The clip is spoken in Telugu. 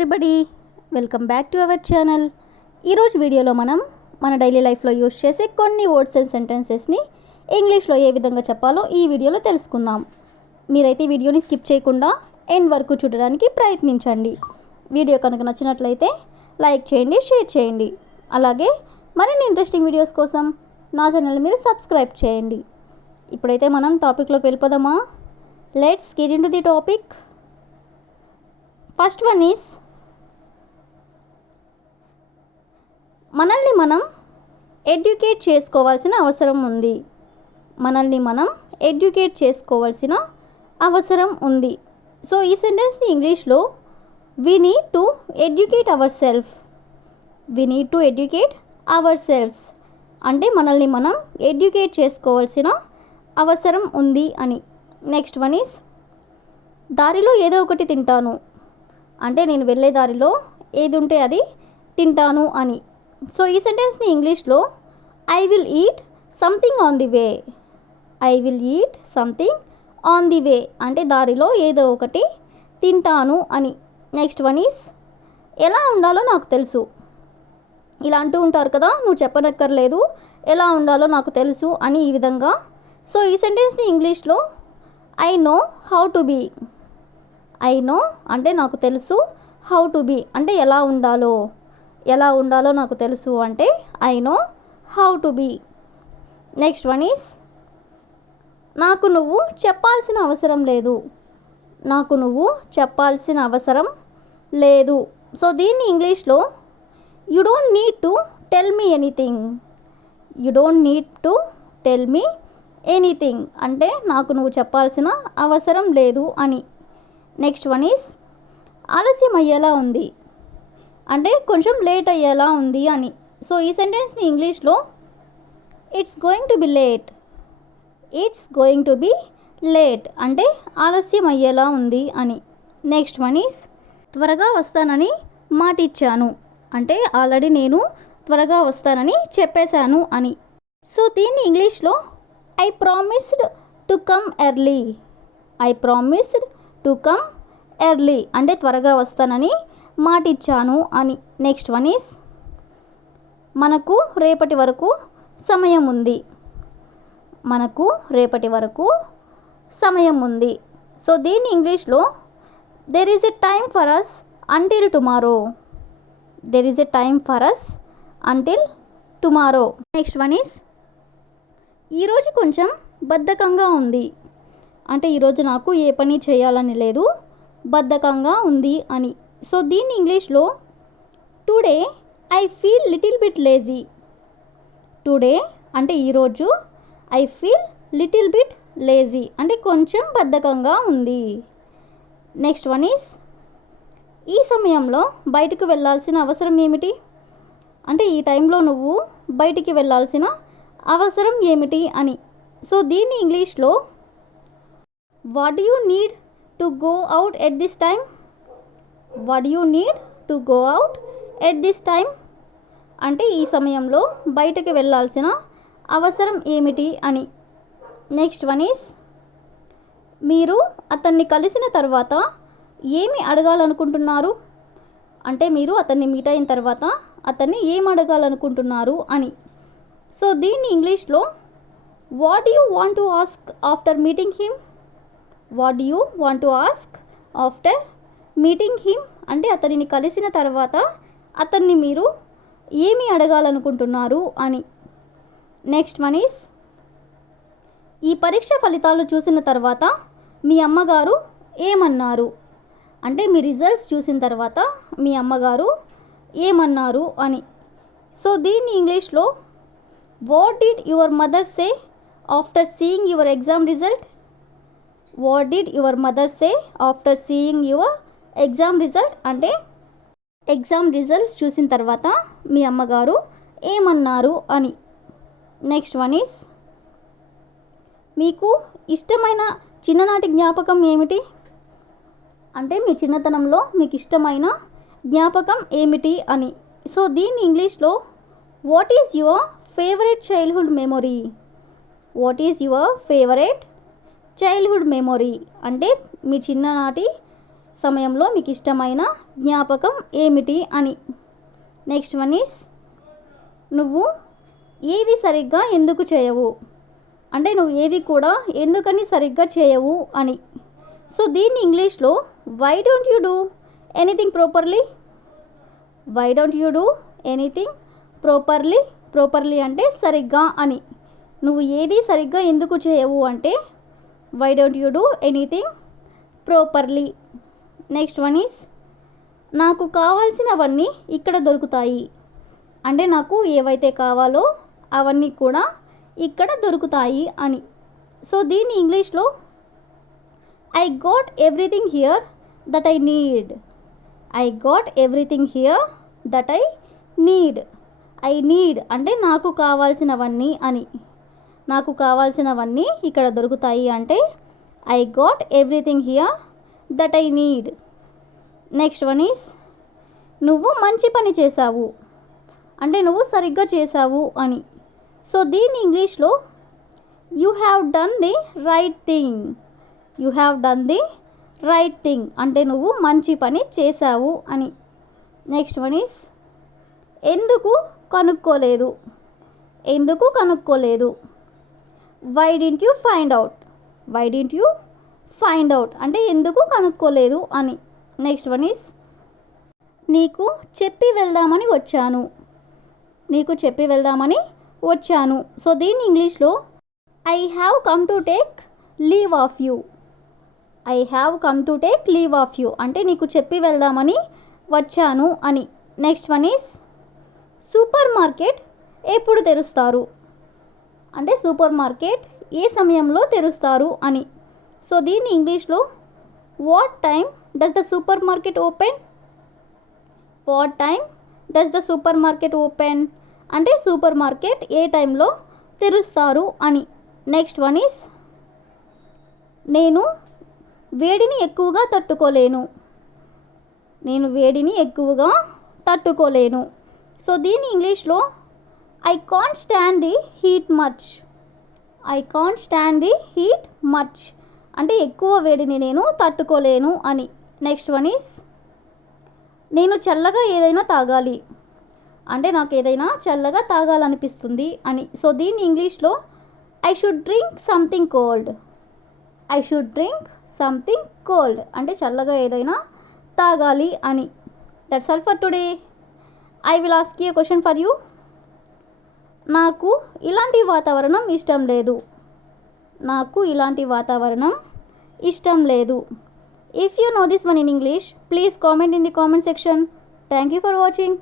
Everybody, welcome back to our channel. ఈరోజు వీడియోలో మనం మన డైలీ లైఫ్లో యూజ్ చేసే కొన్ని వర్డ్స్ అండ్ సెంటెన్సెస్ని ఇంగ్లీష్లో ఏ విధంగా చెప్పాలో ఈ వీడియోలో తెలుసుకుందాం. మీరైతే ఈ వీడియోని స్కిప్ చేయకుండా ఎండ్ వరకు చూడడానికి ప్రయత్నించండి. వీడియో కనుక నచ్చినట్లయితే లైక్ చేయండి, షేర్ చేయండి. అలాగే మరిన్ని ఇంట్రెస్టింగ్ వీడియోస్ కోసం నా ఛానల్ మీరు సబ్స్క్రైబ్ చేయండి. ఇప్పుడైతే మనం టాపిక్లోకి వెళ్ళిపోదామా? Let's get into the topic. First one is మనల్ని మనం ఎడ్యుకేట్ చేసుకోవాల్సిన అవసరం ఉంది. మనల్ని మనం ఎడ్యుకేట్ చేసుకోవాల్సిన అవసరం ఉంది. సో ఈ సెంటెన్స్ని ఇంగ్లీష్లో we need to educate our self. We need to educate our selves అంటే మనల్ని మనం ఎడ్యుకేట్ చేసుకోవాల్సిన అవసరం ఉంది అని. నెక్స్ట్ వన్ ఈస్ దారిలో ఏదో ఒకటి తింటాను అంటే నేను వెళ్ళే దారిలో ఏది ఉంటే అది తింటాను అని. సో ఈ సెంటెన్స్ని ఇంగ్లీష్లో I will eat something on the way. I will eat something on the way అంటే దారిలో ఏదో ఒకటి తింటాను అని. నెక్స్ట్ వన్ ఈస్ ఎలా ఉండాలో నాకు తెలుసు. ఇలా అంటూ ఉంటారు కదా, నువ్వు చెప్పనక్కర్లేదు, ఎలా ఉండాలో నాకు తెలుసు అని ఈ విధంగా. సో ఈ సెంటెన్స్ని ఇంగ్లీష్లో I know how to be. I know అంటే నాకు తెలుసు, హౌ టు బీ అంటే ఎలా ఉండాలో నాకు తెలుసు అంటే I know how to be. Next one is నాకు నువ్వు చెప్పాల్సిన అవసరం లేదు. నాకు నువ్వు చెప్పాల్సిన అవసరం లేదు. సో దీన్ని ఇంగ్లీష్లో you don't need to tell me anything. You don't need to tell me anything అంటే నాకు నువ్వు చెప్పాల్సిన అవసరం లేదు అని. నెక్స్ట్ వన్ ఈస్ ఆలస్యం అయ్యేలా ఉంది అంటే కొంచెం లేట్ అయ్యేలా ఉంది అని. సో ఈ సెంటెన్స్ని ఇంగ్లీష్లో it's going to be late. It's going to be late అంటే ఆలస్యం అయ్యేలా ఉంది అని. నెక్స్ట్ వన్ ఈస్ త్వరగా వస్తానని మాట ఇచ్చాను అంటే ఆల్రెడీ నేను త్వరగా వస్తానని చెప్పేశాను అని. సో దీన్ని ఇంగ్లీష్లో I promised to come early. I promised to come early అంటే త్వరగా వస్తానని మాట ఇచ్చాను అని. నెక్స్ట్ వన్ ఈస్ మనకు రేపటి వరకు సమయం ఉంది. మనకు రేపటి వరకు సమయం ఉంది. సో దీన్ని ఇంగ్లీష్లో there is a time for us until tomorrow. There is a time for us until tomorrow. Next one is ఈరోజు కొంచెం బద్ధకంగా ఉంది అంటే ఈరోజు నాకు ఏ పని చేయాలని లేదు, బద్ధకంగా ఉంది అని. సో దీన్ని ఇంగ్లీష్లో today I feel little bit lazy. Today అంటే ఈరోజు I feel little bit lazy అంటే కొంచెం బద్ధకంగా ఉంది. నెక్స్ట్ వన్ ఈస్ ఈ సమయంలో బయటకు వెళ్ళాల్సిన అవసరం ఏమిటి అంటే ఈ టైంలో నువ్వు బయటికి వెళ్ళాల్సిన అవసరం ఏమిటి అని. సో దీన్ని ఇంగ్లీష్లో what do you need to go out at this time. What do you need to go out at this time అంటే ఈ సమయంలో బయటకు వెళ్ళాల్సిన అవసరం ఏమిటి అని. నెక్స్ట్ వన్ ఈస్ మీరు అతన్ని కలిసిన తర్వాత ఏమి అడగాలనుకుంటున్నారు అంటే మీరు అతన్ని మీట్ అయిన తర్వాత అతన్ని ఏం అడగాలనుకుంటున్నారు అని. సో దీన్ని ఇంగ్లీష్లో what do you want to ask after meeting him. What do you want to ask after meeting him అంటే అతనిని కలిసిన తర్వాత అతన్ని మీరు ఏమి అడగాలనుకుంటున్నారు అని. నెక్స్ట్ వన్ ఈస్ ఈ పరీక్ష ఫలితాలు చూసిన తర్వాత మీ అమ్మగారు ఏమన్నారు అంటే మీ రిజల్ట్స్ చూసిన తర్వాత మీ అమ్మగారు ఏమన్నారు అని. సో దీన్ని ఇంగ్లీష్లో what did your mother say after seeing your exam result. What did your mother say after seeing your exam result అంటే ఎగ్జామ్ రిజల్ట్స్ చూసిన తర్వాత మీ అమ్మగారు ఏమన్నారు అని. నెక్స్ట్ వన్ ఈస్ మీకు ఇష్టమైన చిన్ననాటి జ్ఞాపకం ఏమిటి అంటే మీ చిన్నతనంలో మీకు ఇష్టమైన జ్ఞాపకం ఏమిటి అని. సో దీన్ని ఇంగ్లీష్లో what is your favourite childhood memory. What is your favourite childhood memory అంటే మీ చిన్ననాటి సమయంలో మీకు ఇష్టమైన జ్ఞాపకం ఏమిటి అని. నెక్స్ట్ వన్ ఈస్ నువ్వు ఏది సరిగ్గా ఎందుకు చేయవు, అంటే నువ్వు ఏది కూడా ఎందుకని సరిగ్గా చేయవు అని. సో దీన్ని ఇంగ్లీష్లో why don't you do anything properly, why don't you do anything properly, properly అంటే సరిగ్గా అని. నువ్వు ఏది సరిగ్గా ఎందుకు చేయవు అంటే why don't you do anything properly. Next one is నాకు కావాల్సినవన్నీ ఇక్కడ దొరుకుతాయి, అంటే నాకు ఏవైతే కావాలో అవన్నీ కూడా ఇక్కడ దొరుకుతాయి అని. సో దీన్ని ఇంగ్లీష్లో I got everything here that I need, I got everything here that I need. I need అంటే నాకు కావాల్సినవన్నీ అని, నాకు కావాల్సినవన్నీ ఇక్కడ దొరుకుతాయి అంటే I got everything here that I need. Next one is నువ్వు మంచి పని చేశావు, అంటే నువ్వు సరిగ్గా చేశావు అని. సో దీన్ని ఇంగ్లీష్లో you have done the right thing, you have done the right thing అంటే నువ్వు మంచి పని చేశావు అని. నెక్స్ట్ వన్ ఈస్ ఎందుకు కనుక్కోలేదు, ఎందుకు కనుక్కోలేదు. Why didn't you find out, why didn't you find out అంటే ఎందుకు కనుక్కోలేదు అని. నెక్స్ట్ వన్ ఈస్ నీకు చెప్పి వెళ్దామని వచ్చాను, నీకు చెప్పి వెళ్దామని వచ్చాను. సో దీన్ని ఇంగ్లీష్లో I have come to take leave of you, I have come to take leave of you అంటే నీకు చెప్పి వెళ్దామని వచ్చాను అని. Next one is super market ఎప్పుడు తెరుస్తారు, అంటే సూపర్ మార్కెట్ ఏ సమయంలో తెరుస్తారు అని. సో దీన్ని ఇంగ్లీష్లో what time does the super market open, what time does the super market open అంటే సూపర్ మార్కెట్ ఏ టైంలో తెరుస్తారు అని. నెక్స్ట్ వన్ ఈస్ నేను వేడిని ఎక్కువగా తట్టుకోలేను, నేను వేడిని ఎక్కువగా తట్టుకోలేను. సో దీన్ని ఇంగ్లీష్లో I can't stand the heat much, I can't stand the heat much అంటే ఎక్కువ వేడిని నేను తట్టుకోలేను అని. నెక్స్ట్ వన్ ఈస్ నేను చల్లగా ఏదైనా తాగాలి, అంటే నాకు ఏదైనా చల్లగా తాగాలనిపిస్తుంది అని. సో దీన్ని ఇంగ్లీష్లో I should drink something cold, I should drink something cold అంటే చల్లగా ఏదైనా తాగాలి అని. That's all for today. I will ask you question for you. నాకు ఇలాంటి వాతావరణం ఇష్టం లేదు, నాకు ఇలాంటి వాతావరణం ఇష్టం లేదు. If you know this one in English, please comment in the comment section. Thank you for watching.